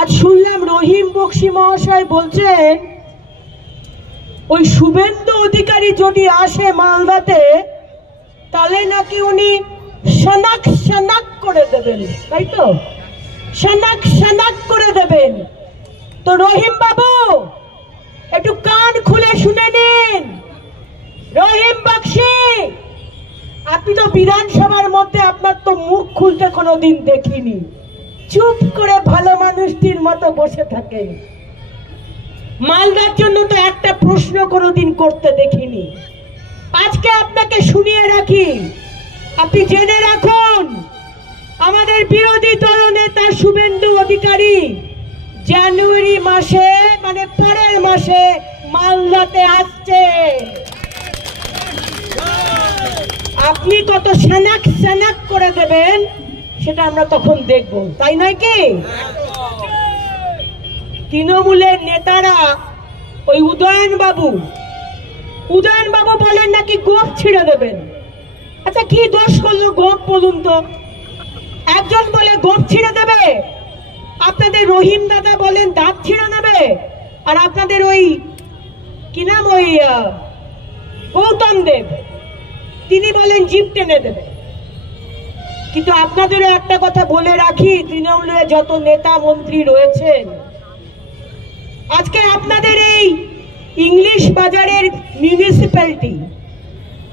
আজ শুনলাম রহিম বক্সি মহাশয় বলছেন ওই শুভেন্দু অধিকারী যদি আসে মালদাতে তাহলে নাকি উনি শনাক শনাক করে দেবেন, তাই তো? শনাক শনাক করে দেবেন। তো রহিম বাবু একটু কান খুলে শুনে নিন। রহিম বক্সি, আপনি তো বিধানসভার মধ্যে আপনার তো মুখ খুলতে কোনোদিন দেখিনি, চুপ করে ভালো মানুষটির মতো বসে থাকেন। মালদার জন্য তো একটা প্রশ্ন কোনোদিন করতে দেখিনি। আজকে আপনাকে শুনিয়ে রাখি, আপনি জেনে রাখুন আমাদের বিরোধী দলনেতা শুভেন্দু অধিকারী জানুয়ারি মাসে মানে পরের মাসে মালদাতে আসছে। আপনি কত সানাক সানাক করে দেবেন সেটা আমরা তখন দেখব, তাই নয় কি? তৃণমূলের নেতারা ওই উদয়ন বাবু বলেন নাকি গোপ ছিঁড়ে দেবেন। আচ্ছা কি দোষ করলো গোপ বলুন তো? একজন বলে গোপ ছিঁড়ে দেবে, আপনাদের রহিম দাদা বলেন দাঁত ছিঁড়ে নেবে, আর আপনাদের ওই কি নাম ওই গৌতম দেব তিনি বলেন জিভ টেনে দেবে। কিন্তু আপনাদেরও একটা কথা বলে রাখি, তৃণমূলের যত নেতা মন্ত্রী রয়েছেন, আজকে আপনাদের এই ইংলিশ বাজারের মিউনিসিপ্যালিটি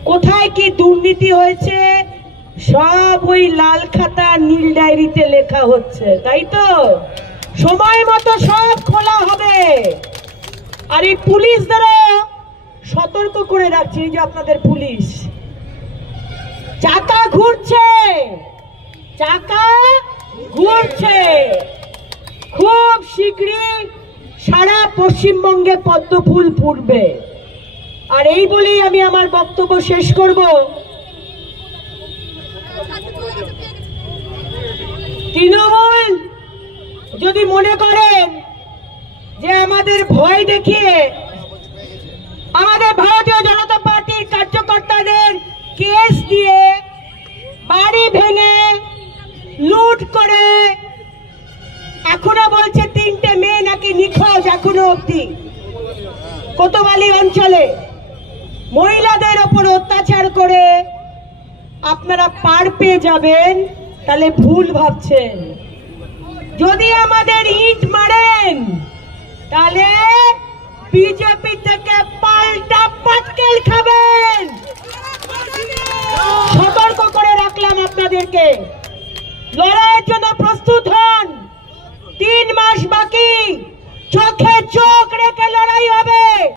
কোথায় কি দুর্নীতি হয়েছে সব ওই লাল খাতা নীল ডায়েরিতে লেখা হচ্ছে, তাই তো? সময় মতো সব খোলা হবে। আর এই পুলিশদেরও সতর্ক করে রাখছি, যে আপনাদের পুলিশ চাকা ঘুরছে, খুব শীঘ্রই সারা পশ্চিমবঙ্গে পদ্ম ফুল ফুটবে। আর এই বলেই আমি আমার বক্তব্য শেষ করব। তৃণমূল যদি মনে করেন যে আমাদের ভয় দেখিয়ে আমাদের ভারতীয় জনতা পার্টির কার্যকর্তাদের কেস দিয়ে বাড়ি ভেঙে লুট করে, এখনো বলছে 3টে মেয়ে নাকি নিখোঁজ এখনো অব্দি কোতোয়ালি অঞ্চলে, মহিলাদের ওপর অত্যাচার করে আপনারা পার পেয়ে যাবেন, তাহলে ভুল ভাবছেন। যদি আমাদের ইট মারেন তাহলে বিজেপি থেকে পাল্টা পাটকেল খাবেন, সতর্ক করে রাখলাম আপনাদেরকে। লড়াইয়ের জন্য প্রস্তুত হন, 3 মাস বাকি, চোখে চোখ রেখে লড়াই হবে।